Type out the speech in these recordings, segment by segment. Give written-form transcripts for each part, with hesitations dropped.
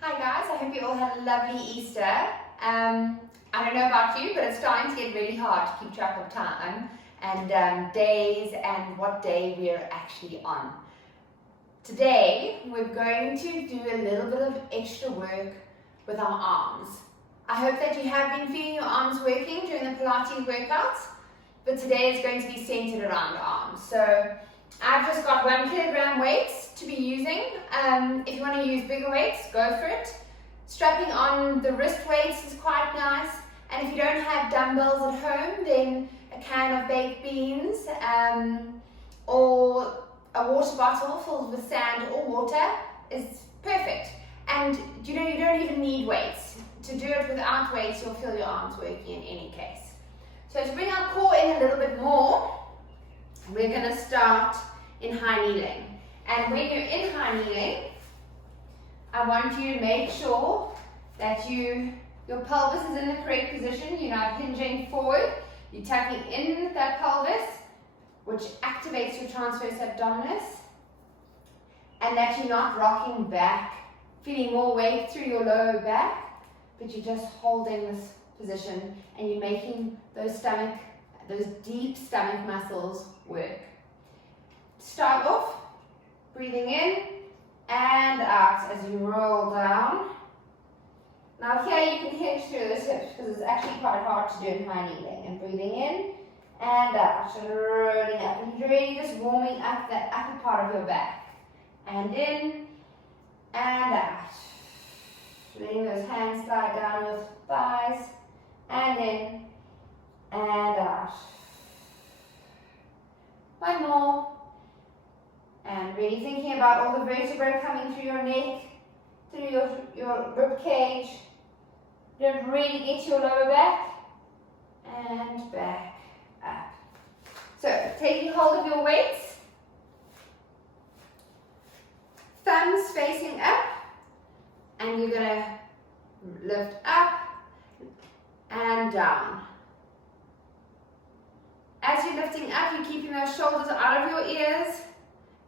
Hi guys, I hope you all had a lovely Easter. I don't know about you, but it's starting to get really hard to keep track of time and days and what day we're actually on. Today, we're going to do a little bit of extra work with our arms. I hope that you have been feeling your arms working during the Pilates workouts, but today is going to be centered around arms. So I've just got 1 kilogram weights to be using. If you want to use bigger weights, go for it. Strapping on the wrist weights is quite nice. And if you don't have dumbbells at home, then a can of baked beans or a water bottle filled with sand or water is perfect. And you don't even need weights. To do it without weights, you'll feel your arms working in any case. So to bring our core in a little bit more, we're going to start in high kneeling. And when you're in high kneeling, I want you to make sure that your pelvis is in the correct position. You're not hinging forward. You're tucking in that pelvis, which activates your transverse abdominis. And that you're not rocking back, feeling more weight through your lower back, but you're just holding this position and you're making those deep stomach muscles work. Start off, breathing in and out as you roll down. Now here you can hinge through those hips because it's actually quite hard to do in high kneeling. And breathing in and out and rolling up. And you're really just warming up that upper part of your back. And in and out. Letting those hands slide down your thighs. And in and out. One more. And really thinking about all the vertebrae coming through your neck, through your rib cage. Don't really get your lower back. And back up. So, taking hold of your weights. Thumbs facing up. And you're going to lift up and down. As you're lifting up, you're keeping those shoulders out of your ears.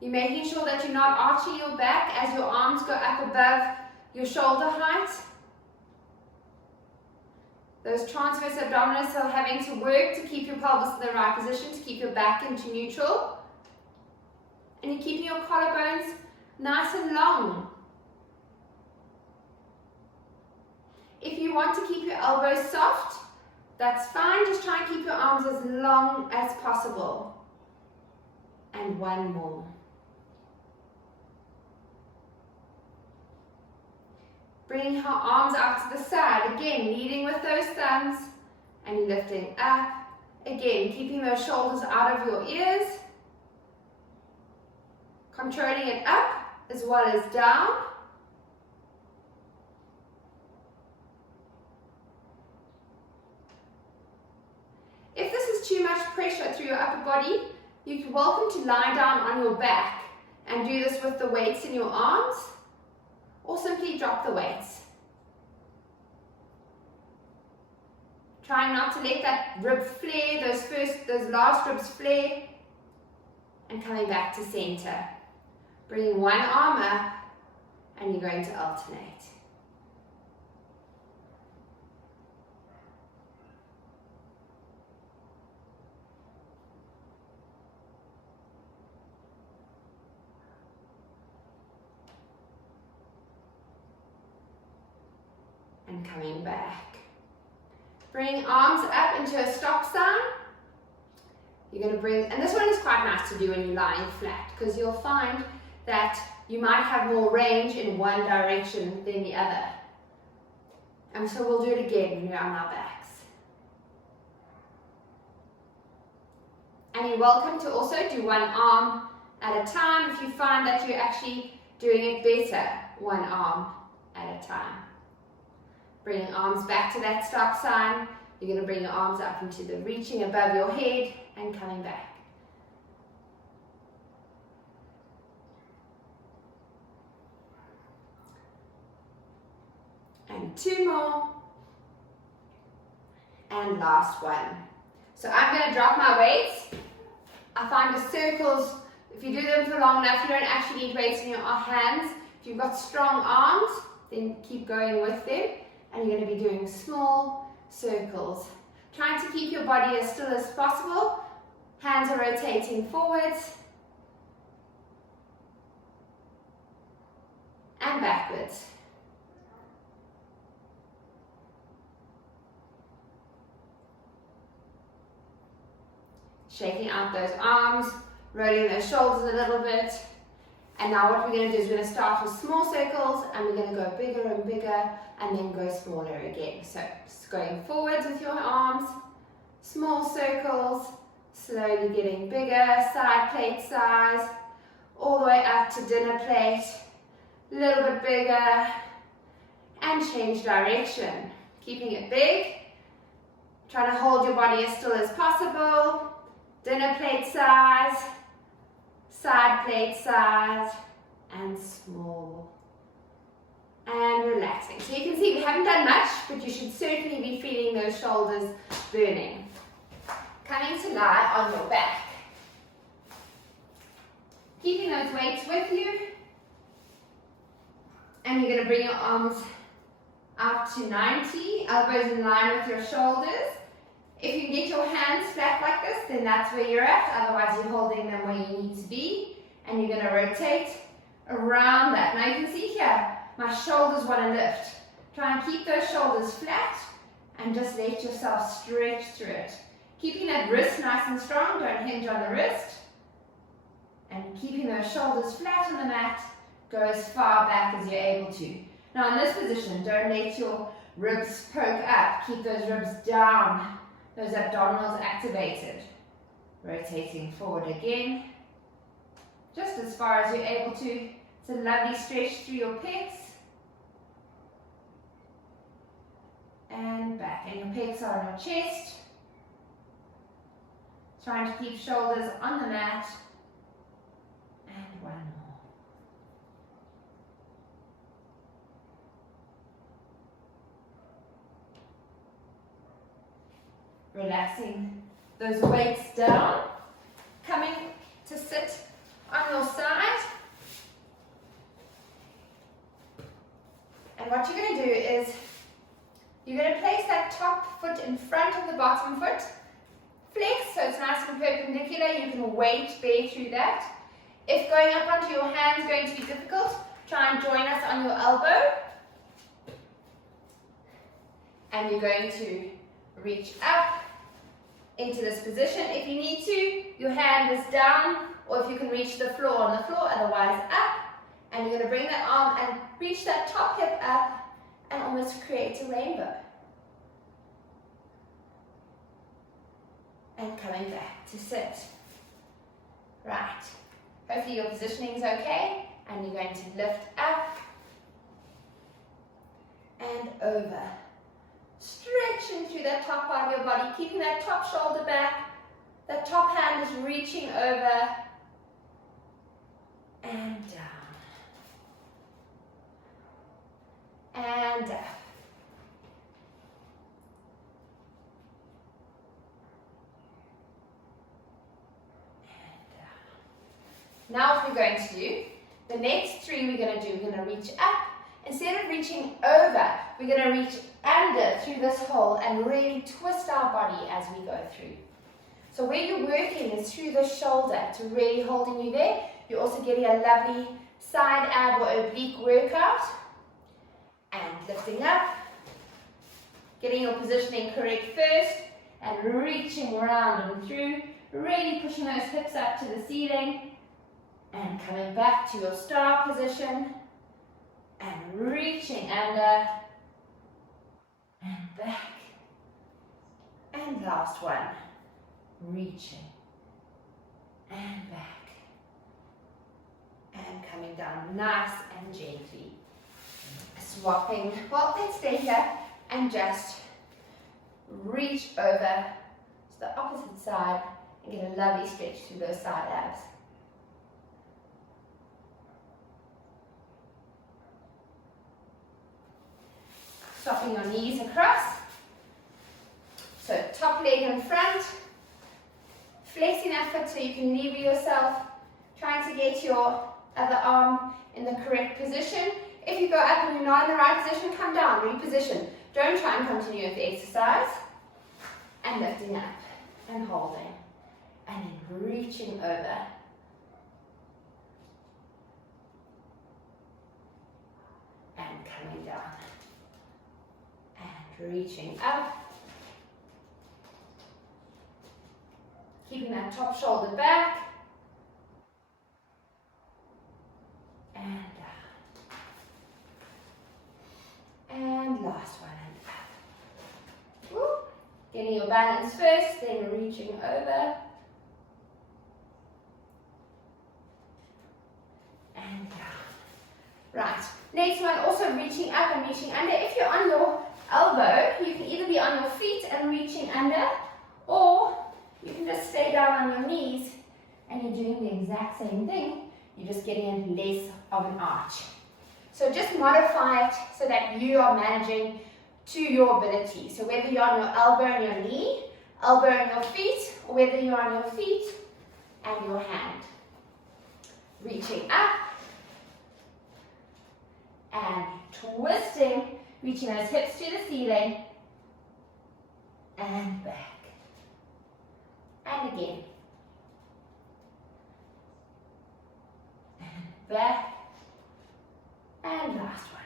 You're making sure that you're not arching your back as your arms go up above your shoulder height. Those transverse abdominis are having to work to keep your pelvis in the right position, to keep your back into neutral. And you're keeping your collarbones nice and long. If you want to keep your elbows soft, that's fine. Just try and keep your arms as long as possible. And one more. Bringing her arms out to the side. Again, leading with those thumbs and lifting up. Again, keeping those shoulders out of your ears. Controlling it up as well as down. If this is too much pressure through your upper body, you're welcome to lie down on your back and do this with the weights in your arms, or simply drop the weights. Trying not to let that rib flare, those last ribs flare, and coming back to center. Bringing one arm up, and you're going to alternate. And coming back. Bring arms up into a stop sign. You're going to bring, and this one is quite nice to do when you're lying flat, because you'll find that you might have more range in one direction than the other. And so we'll do it again when we're on our backs. And you're welcome to also do one arm at a time if you find that you're actually doing it better, one arm at a time. Bringing arms back to that stop sign. You're going to bring your arms up into the reaching above your head and coming back. And two more. And last one. So I'm going to drop my weights. I find the circles, if you do them for long enough, you don't actually need weights in your hands. If you've got strong arms, then keep going with them, and you're going to be doing small circles. Trying to keep your body as still as possible. Hands are rotating forwards and backwards. Shaking out those arms, rolling those shoulders a little bit. And now what we're going to do is we're going to start with small circles, and we're going to go bigger and bigger, and then go smaller again. So just going forwards with your arms, small circles, slowly getting bigger, side plate size, all the way up to dinner plate, a little bit bigger, and change direction. Keeping it big, trying to hold your body as still as possible. Dinner plate size, side plate size, and small. And relaxing. So you can see we haven't done much, but you should certainly be feeling those shoulders burning. Coming to lie on your back. Keeping those weights with you. And you're going to bring your arms out to 90, elbows in line with your shoulders. If you can get your hands flat like this, then that's where you're at. Otherwise, you're holding them where you need to be. And you're going to rotate around that. Now you can see here, my shoulders want to lift. Try and keep those shoulders flat and just let yourself stretch through it. Keeping that wrist nice and strong, don't hinge on the wrist. And keeping those shoulders flat on the mat, go as far back as you're able to. Now in this position, don't let your ribs poke up. Keep those ribs down. Those abdominals activated. Rotating forward again. Just as far as you're able to. It's a lovely stretch through your pecs. And back. And your pecs are on your chest. Trying to keep shoulders on the mat. And one more. Relaxing those weights down. Coming to sit on your side. And what you're going to do is you're going to place that top foot in front of the bottom foot. Flex so it's nice and perpendicular. You can weight bear through that. If going up onto your hands is going to be difficult, try and join us on your elbow. And you're going to reach up into this position. If you need to, your hand is down, or if you can reach the floor on the floor, otherwise up. And you're going to bring that arm and reach that top hip up and almost create a rainbow. And coming back to sit. Right. Hopefully your positioning is okay. And you're going to lift up and over. Stretching through that top part of your body, keeping that top shoulder back. That top hand is reaching over and down. And up. Now what we're going to do, the next three we're going to do, we're going to reach up. Instead of reaching over, we're going to reach under through this hole and really twist our body as we go through. So where you're working is through the shoulder to really holding you there. You're also getting a lovely side ab or oblique workout. And lifting up, getting your positioning correct first, and reaching around and through, really pushing those hips up to the ceiling. And coming back to your star position and reaching under and back. And last one, reaching and back and coming down nice and gently. Swapping, well, let's stay here and just reach over to the opposite side and get a lovely stretch through those side abs. Swapping your knees across. So top leg in front. Flexing that foot so you can lever yourself. Trying to get your other arm in the correct position. If you go up and you're not in the right position, come down, reposition. Don't try and continue with the exercise. And lifting up and holding. And then reaching over. And coming down. And reaching up. Keeping that top shoulder back. And down. And last one and up. Woo. Getting your balance first, then reaching over. And down. Right. Next one, also reaching up and reaching under. If you're on your elbow, you can either be on your feet and reaching under, or you can just stay down on your knees and you're doing the exact same thing. You're just getting in less of an arch. So just modify it so that you are managing to your ability. So whether you're on your elbow and your knee, elbow and your feet, or whether you're on your feet and your hand. Reaching up and twisting, reaching those hips to the ceiling and back. And again. And back. And last one.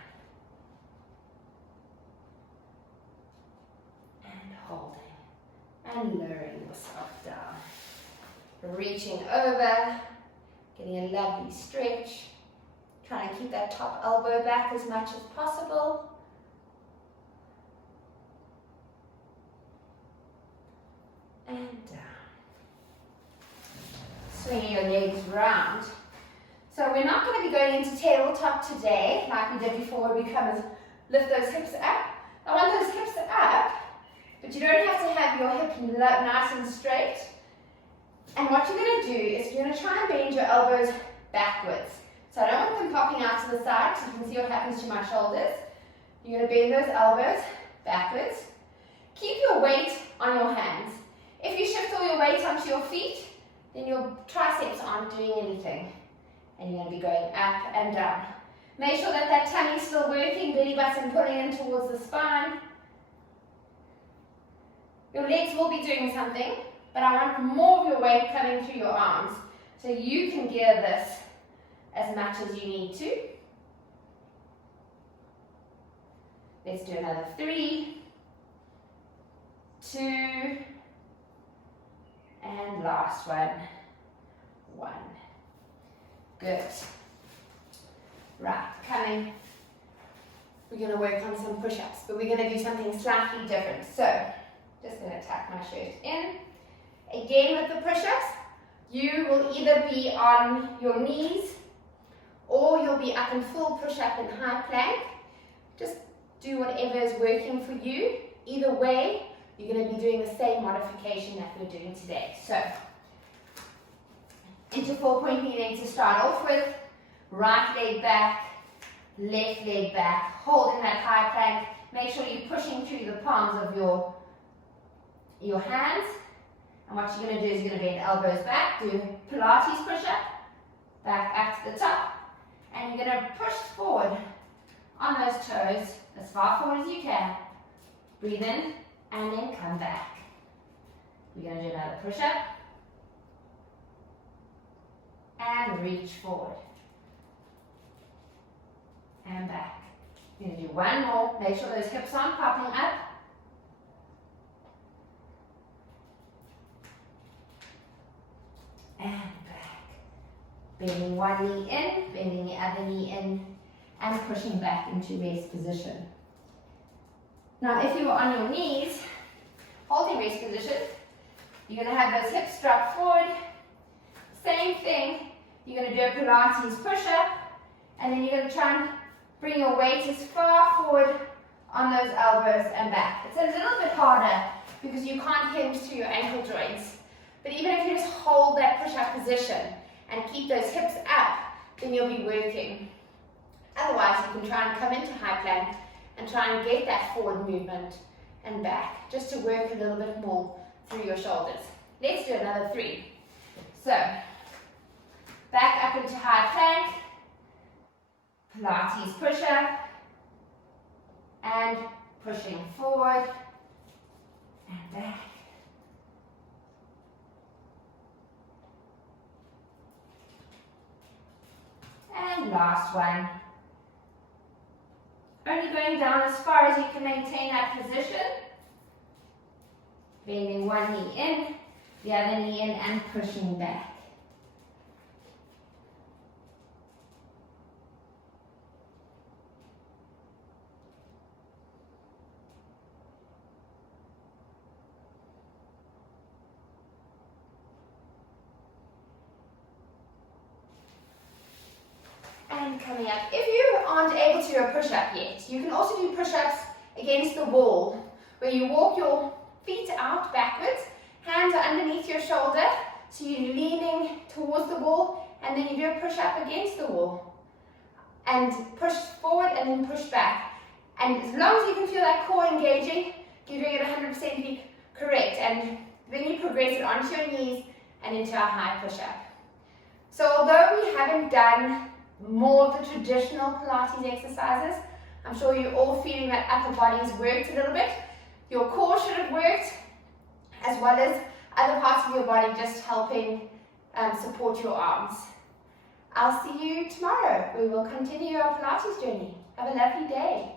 And holding. And lowering yourself down. Reaching over. Getting a lovely stretch. Trying to keep that top elbow back as much as possible. And down. Swinging your legs round. So we're not going to be going into tabletop today like we did before, where we come and lift those hips up. I want those hips up, but you don't have to have your hip nice and straight. And what you're going to do is you're going to try and bend your elbows backwards. So I don't want them popping out to the side, so you can see what happens to my shoulders. You're going to bend those elbows backwards. Keep your weight on your hands. If you shift all your weight onto your feet, then your triceps aren't doing anything. And you're going to be going up and down. Make sure that that tummy's still working, belly button pulling in towards the spine. Your legs will be doing something, but I want more of your weight coming through your arms so you can gear this as much as you need to. Let's do another 3, 2, and last one, 1. Good. Right, coming. We're going to work on some push-ups, but we're going to do something slightly different. So, just going to tuck my shirt in. Again with the push-ups, you will either be on your knees or you'll be up in full push-up and high plank. Just do whatever is working for you. Either way, you're going to be doing the same modification that we're doing today. So, into 4-point knee length to start off with. Right leg back, left leg back, holding that high plank. Make sure you're pushing through the palms of your hands. And what you're going to do is you're going to bend elbows back, do Pilates push-up, back up to the top. And you're going to push forward on those toes as far forward as you can. Breathe in and then come back. We're going to do another push-up. And reach forward. And back. We're going to do one more. Make sure those hips aren't popping up. And back. Bending one knee in, bending the other knee in, and pushing back into rest position. Now, if you are on your knees, holding rest position, you're going to have those hips drop forward. Same thing, you're going to do a Pilates push-up, and then you're going to try and bring your weight as far forward on those elbows and back. It's a little bit harder because you can't hinge to your ankle joints. But even if you just hold that push-up position and keep those hips up, then you'll be working. Otherwise, you can try and come into high plank and try and get that forward movement and back, just to work a little bit more through your shoulders. Let's do another 3. So, back up into high plank, Pilates push-up, and pushing forward and back. And last one. Only going down as far as you can maintain that position. Bending one knee in, the other knee in, and pushing back. And coming up, if you aren't able to do a push-up yet, you can also do push-ups against the wall, where you walk your feet out backwards, hands are underneath your shoulder, so you're leaning towards the wall, and then you do a push-up against the wall. And push forward and then push back. And as long as you can feel that core engaging, you're doing it 100% correct. And then you progress it onto your knees and into a high push-up. So although we haven't done more of the traditional Pilates exercises, I'm sure you're all feeling that upper body's worked a little bit. Your core should have worked, as well as other parts of your body just helping support your arms. I'll see you tomorrow. We will continue our Pilates journey. Have a lovely day.